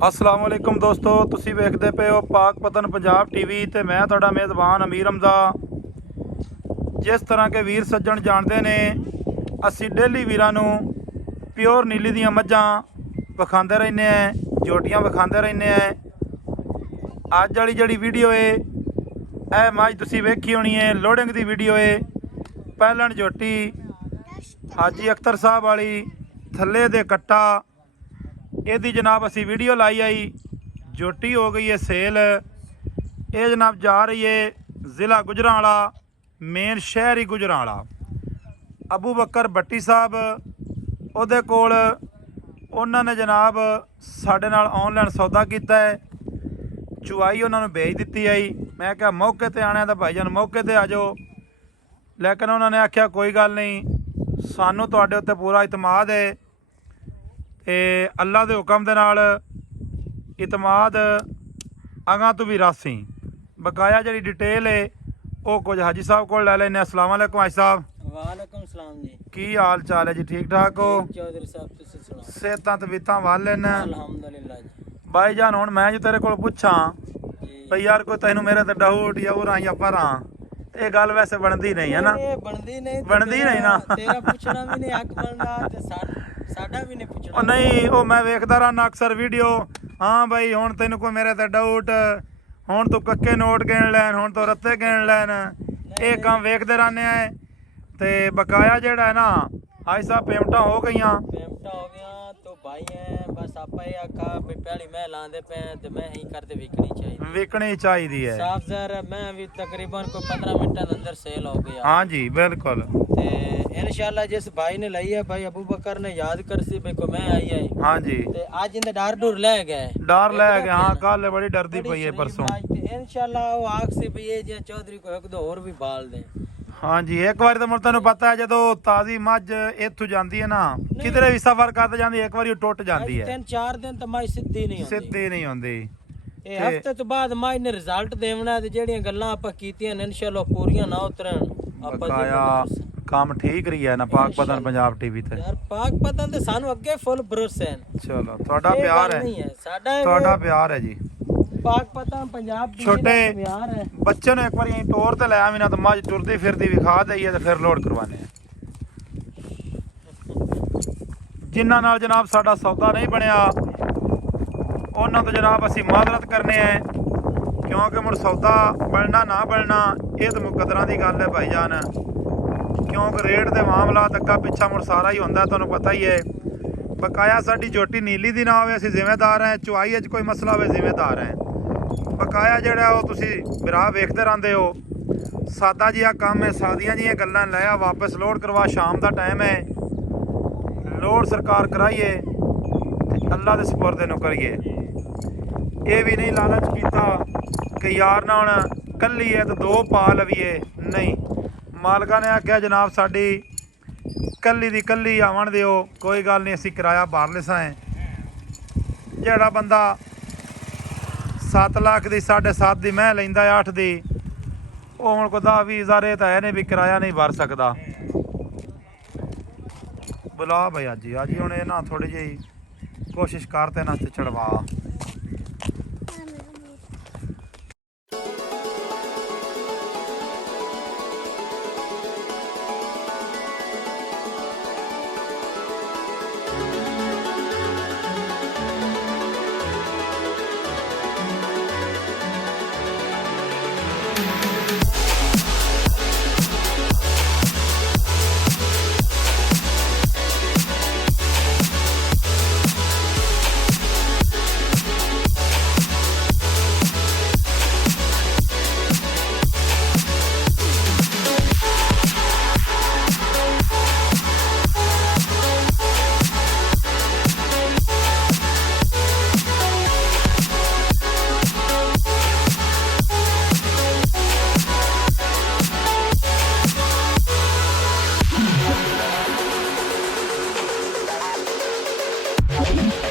अस्सलाम वालेकुम दोस्तों, तुसी वेखदे पे हो पाक पतन पंजाब टीवी ते मैं तुहाडा मेज़बान अमीर हमजा। जिस तरह के वीर सज्जन जानते ने असी डेली वीरां नूं प्योर नीली दियां मझां विखांदे रहने हैं, जोटियां विखांदे रहने हैं। अज वाली जिहड़ी वीडियो है यह मझ तुसी वेखी होनी है, लोडिंग की वीडियो है। पहलन जोटी हाजी अख्तर साहब वाली थल्ले दे कट्टा यदी जनाब असी वीडियो लाई आई। जोटी हो गई है सेल। ये जनाब जा रही है ज़िला गुजरांवाला, मेन शहर ही गुजरांवाला। अबू बकर भट्टी साहब उहदे कोल उन्होंने जनाब साडे नाल ऑनलाइन सौदा किया है। चुवाई उन्होंने भेज दी आई। मैं क्या मौके पर आने तो भाईजान मौके पर आ जाओ, लेकिन उन्होंने आख्या कोई गल नहीं, सानू तुहाडे उत्ते पूरा इतमाद है। अल्लाह के हुक्म दे नाल इतमाद अगां तो भी रासी। बकाया जी डिटेल है वो कुछ हाजी साहब को लै लें। अस्सलाम वालेकुम हाजी साहब। वालेकुम सलाम जी। की हाल चाल है जी? ठीक ठाक हो? चौधरी साहब तुसी सुनाओ। सेहतां तबीयतां वाले न? अल्हम्दुलिल्लाह जी। भाईजान हुण मैं जो तेरे को पुछां भाई यार कोई तैनूं मेरे ते डाउट या उरां या परां, ये गल वैसे बनती नहीं है ना? बनती नहीं ना। तेरा पूछना भी नहीं हक बनदा ते साडा भी नहीं पूछना। नहीं वो मैं वेखदा रहना अक्सर वीडियो। हाँ भाई हुण तैनूं कोई मेरे ते डाउट, हुण तू कक्के नोट गिण लैन, हुण तू रत्ते गिण लैन, ये काम वेखदे रहने हैं। ते बकाया जेड़ा है ना हाई साहब पेमटा हो गई, पेमटा हो गया तो भाई है बस आपा ये आखा भी पहली मैं लांदे पे ते मैं ही करते विकनी चाहिए है। साफ ज़ाहिर मैं भी तकरीबन को 15 मिनट के अंदर सेल हो गया। हाँ जी बिल्कुल। ते इंशाल्लाह जिस भाई ने लाई है भाई अबू बकर ने याद कर सी भाई को मैं आई है। हाँ जी। ते आज इंदे डर डूर ले गए, डर ले गए। हाँ कल बड़ी डरदी पई है परसों। इंशाल्लाह वो आख से भी ये जे चौधरी को एक दो और भी बाल दे। हाँ जी एक बार तो मुझे तेन पता है जो ताज़ी मझ इत्थों जाती है ना, किधरे भी सफर करते जाती एक बार टुट जाती है। 3-4 दिन तो मझ सीधी नहीं होंदी। हफ्ते तो बाद मझ ने रिजल्ट देवना ते जेड़ियां गल्लां आपां कीतियां ने इंशाल्लाह पूरियां ना उतरन। बकाया काम ठीक रही है ना पाक पतन पंजाब टीवी ते? यार पाक पतन ते सानू अगे फुल भरोसा है। चलो थोड़ा प्यार है, थोड़ा प्यार है जी। पाक पतन पंजाब छोटे बच्चे ने एक बार यहीं टोर ते लाया भी ना तो मझ टुरदी फिरदी विखा दईए तो फिर लोड करवाने। जिन्हां नाल जनाब साडा सौदा नहीं बनया उन्हां तो जनाब असी माजरत करने हैं, क्योंकि मुड़ सौदा बनना ना बनना ये तो मुकदरां दी गल है भाईजान। क्योंकि रेट दे मामला अग्गा पिछा मुड़ सारा ही होंदा, तुहानूं पता ही है। बकाया साडी जोटी नीली दी ना होवे असी जिम्मेदार हैं, चुवाई अच कोई मसला होवे जिम्मेदार हैं। बकाया जिहड़ा वो तुसी बिराह वेखदे रहिंदे हो, सादा जिहा काम है, सादियां जिहियां गल्लां लिया वापस लोड करवा। शाम का टाइम है, लोड सरकार कराइए अल्लाह दे सुपुर्द नूं करिए। ये भी नहीं लालच कीता कि यार ना हुण कल्ली है तो दो पा लवीए, नहीं। मालका ने आख्या जनाब साडी कल्ली दी कल्ली आवन दिओ, कोई गल नहीं असी किराया बारले सां। जिहड़ा बंदा 7 लाख की 7.5 दी मैं लैंदा 8 दी, वो हुण कोई 10-20 हज़ार तो है नहीं भी किराया नहीं भर सकता। बुला भाई अजी हुण ये ना थोड़ी जी कोशिश करते ना चढ़वा।